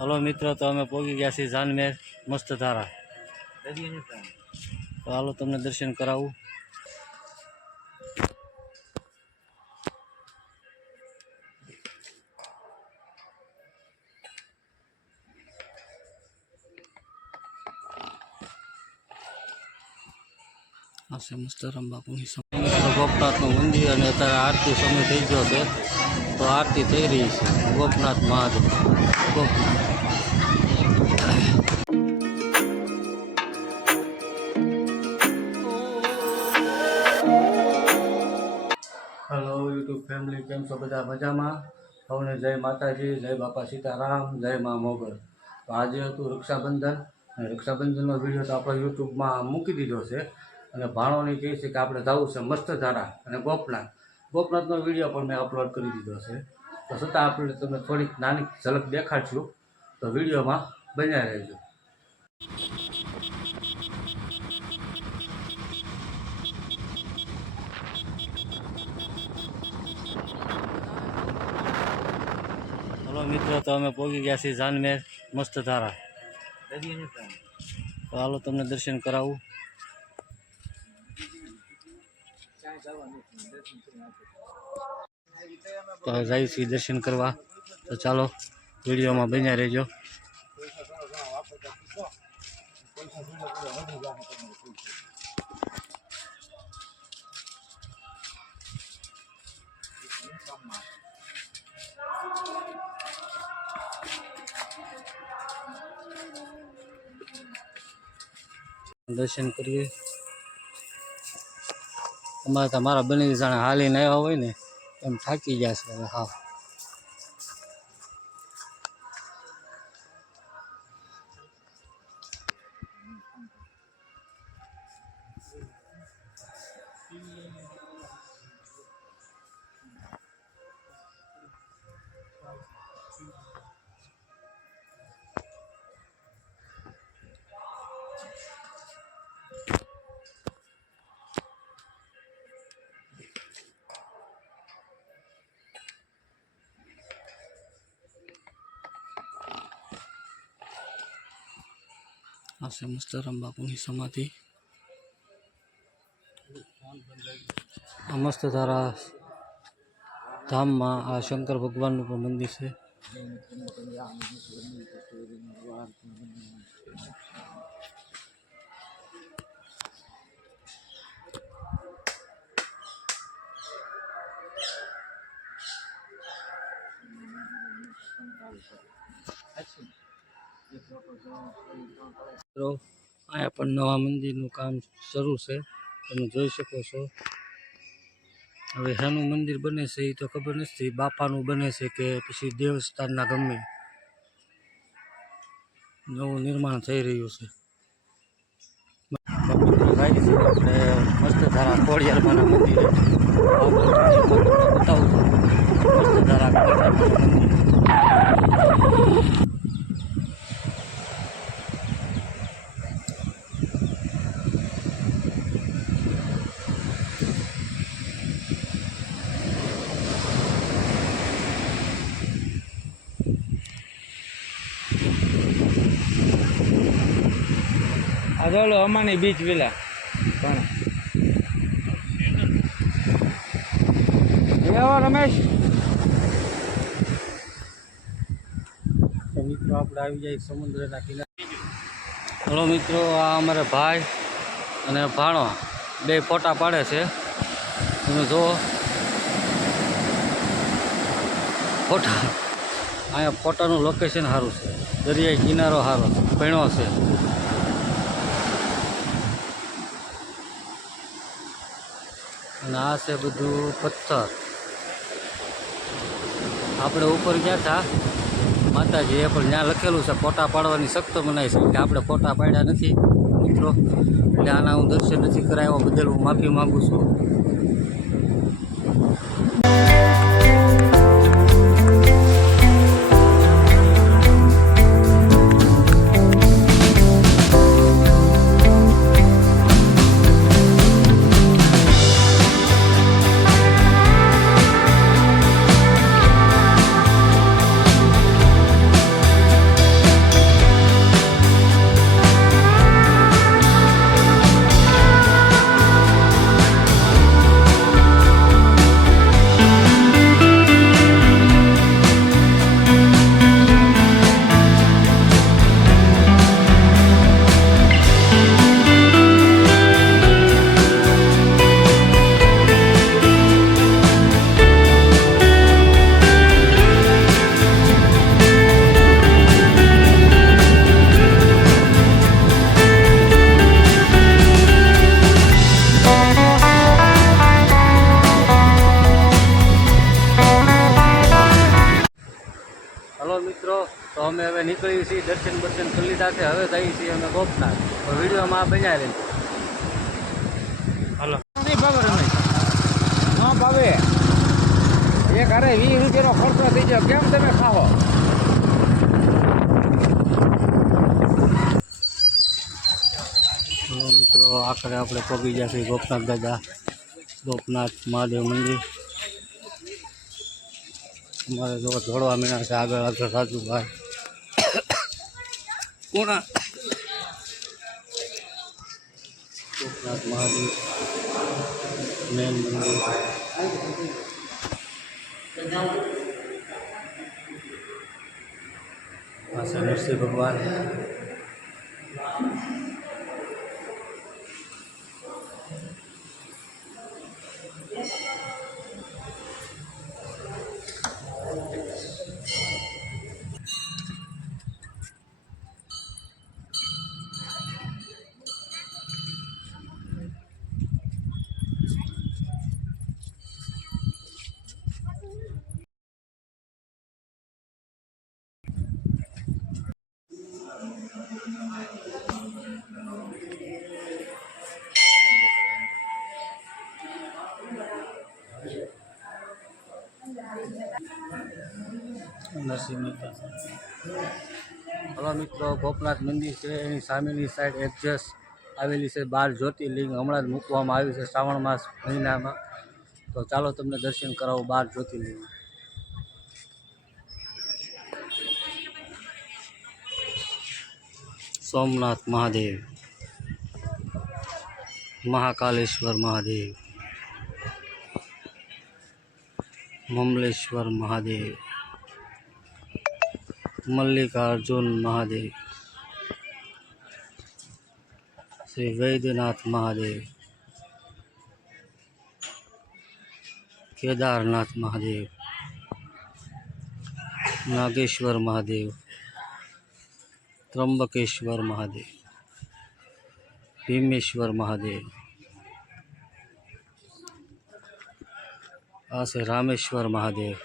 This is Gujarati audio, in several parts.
હલો મિત્રો, તો અમે પહોંચી ગયા છીએ જાનમેર મસ્ત ધારા. તો હાલો તમને દર્શન કરાવું. આ છે મસ્તરામ બાપુની ગોપનાથનું મંદિર અને અત્યારે આરતી સમય થઈ ગયો છે, તો આરતી થઈ રહી છે. Gopnath Mahadev Gopnath. Hello YouTube family, કેમ છો બધા? મજામાં? સૌને જય માતાજી, જય બાપા સીતારામ, જય મા મોગલ. તો આજે હતું રક્ષાબંધન, અને રક્ષાબંધનનો વિડીયો તો આપણે યુટ્યુબમાં મૂકી દીધો છે. અને ભાણોની કહે છે કે આપણે જવું છે મસ્ત ધારા અને ગોપનાથનો વિડીયો પણ મેં અપલોડ કરી દીધો છે. તો છતાં આપણે તમને થોડીક નાની ઝલક દેખાડશું, તો વિડીયોમાં બન્યા રહેજો. હલો મિત્રો, તો અમે પહોંચી ગયા છીએ જાનમેર મસ્ત ધારા. તો હાલો તમને દર્શન કરાવું. તો જઈએ છીએ દર્શન કરવા, તો ચાલો વિડીયોમાં બન્યા રહેજો. દર્શન કરીએ. અમારે તમારા બની જાણે હાલીને આવ્યા હોય ને એમ થાકી ગયા છે હવે. હા, આ છે મસ્તરામ બાપુની સમાધિ. આ મસ્ત ધારા ધામમાં આ શંકર ભગવાનનું પણ મંદિર છે. અહીંયા પણ નવા મંદિરનું કામ શરૂ છે, તમે જોઈ શકો છો. હવે શાનું મંદિર બને છે એ તો ખબર નથી, બાપાનું બને છે કે પછી દેવસ્થાનના ગમે. નવું નિર્માણ થઈ રહ્યું છે. આપણે મસ્ત ધારા ખોડિયારમાંના મંદિરે બતાવું. મસ્ત ધારા ખોડિયારમાંના મંદિર. ચાલો અમાની બીચ વિલા પણ રમેશ. તો મિત્રો આપણે આવી જાય સમુદ્રના કિનારે. હલો મિત્રો, આ અમારે ભાઈ અને ભાણો બે ફોટા પાડે છે. તમે જુઓ ફોટા. અહીંયા ફોટાનું લોકેશન સારું છે, દરિયાઈ કિનારો સારો ભણ્યો છે. અને આ છે બધું પથ્થર. આપણે ઉપર ગયા હતા માતાજી, એ પણ ત્યાં લખેલું છે ફોટા પાડવાની સખ્ત મનાઈ છે, કે આપણે ફોટા પાડ્યા નથી મિત્રો, એટલે આના હું દર્શન નથી કરાવ્યા બદલ હું માફી માગું છું. હવે નીકળી છીએ, દર્શન બર્શન કરી લીધા છે, હવે જઈએ છીએ અમે ગોપનાથ. તો વિડીયોમાં બન્યા રહે. હાલો નહીં ભાવે રમેશ, હા ભાવે. એક અરે 20 રૂપિયાનો ખર્ચો થઈ ગયો, કેમ તમે ખાઓ? મિત્રો આખરે આપણે પગી ગયા છીએ ગોપનાથ દાદા, ગોપનાથ મહાદેવ મંદિર. અમારે જો જોડવા મીણા છે આગળ આગળ રાજુભાઈ કોના ગોપનાથ મહાદેવ મેન મંદિર. આ છે નરસિંહ ભગવાન. નરસિંહ મહેતા. હવે મિત્રો ગોપનાથ મંદિર છે, એની સામેની સાઈડ એડજસ્ટ આવેલી છે 12 જ્યોતિર્લિંગ. હમણાં જ મૂકવામાં આવ્યું છે શ્રાવણ માસ મહિનામાં. તો ચાલો તમને દર્શન કરાવો 12 જ્યોતિર્લિંગ. સોમનાથ મહાદેવ, મહાકાલેશ્વર મહાદેવ, મમલેશ્વર મહાદેવ, મલ્લિકાર્જુન મહાદેવ, શ્રી વૈદ્યનાથ મહાદેવ, કેદારનાથ મહાદેવ, નાગેશ્વર મહાદેવ, ત્રંબકેશ્વર મહાદેવ, ભીમેશ્વર મહાદેવ. આ છે રામેશ્વર મહાદેવ,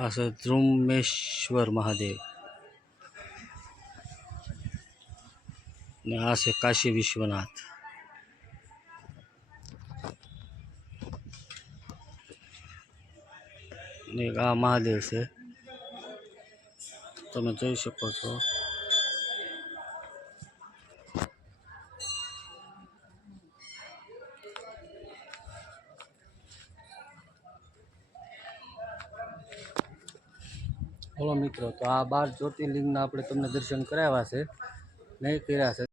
આ છે ધ્રુમેશ્વર મહાદેવ, ને આ છે કાશી વિશ્વનાથ. ને આ મહાદેવ છે, તમે જોઈ શકો છો. બોલો મિત્રો, તો આ 12 જ્યોતિર્લિંગના આપણે તમને દર્શન કરાવ્યા છે, નહીં કર્યા છે.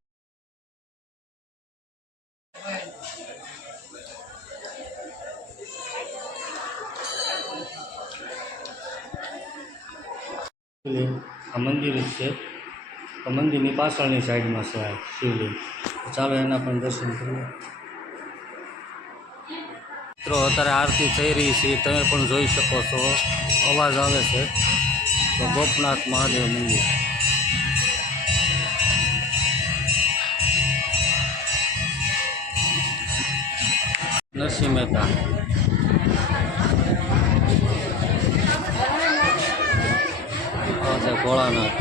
આ મંદિર જ છે, આ મંદિરની પાછળની સાઈડમાં છે આ શિવલિંગ. ચાલો એના પણ દર્શન કરીએ. મિત્રો અત્યારે આરતી થઈ રહી છે, તમે પણ જોઈ શકો છો, અવાજ આવે છે. તો ગોપનાથ મહાદેવ મંદિર. નરસિંહ મહેતા. ભોળાનાથ.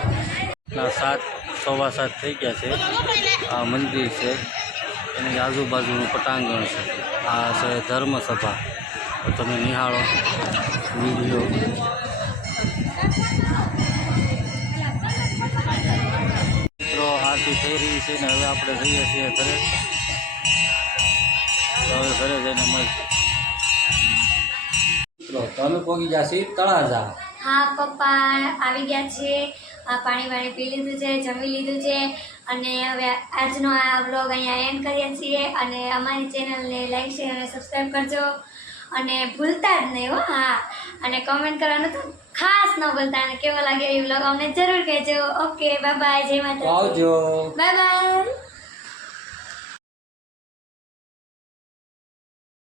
7 સવા 7 થઈ ગયા છે. આ મંદિર છે, એની આજુબાજુનું પટાંગણ છે. આ છે ધર્મસભા. તો તમે નિહાળો વિડીયો. મિત્રો આરતી થઈ રહી છે ને હવે આપણે જઈએ છીએ ઘરે. હવે ઘરે જઈને મળીશું. મિત્રો તમે પહોંચી ગયા છીએ તળાજા. હા પપ્પા આવી ગયા છે. આ પાણી પી લીધું છે, જમી લીધું છે, અને હવે આજનો આ વ્લોગ અહીંયા એન્ડ કરીએ છીએ. અને અમારી ચેનલને લાઈક શેર અને સબસ્ક્રાઈબ કરજો, અને ભૂલતા જ નહીં હો. હા, અને કમેન્ટ કરવાનું તો ખાસ ન ભૂલતા. અને કેવો લાગે એ વ્લોગ અમને જરૂર કહેજો. ઓકે, બાય બાય, જય માતા, આવજો, બાય બાય.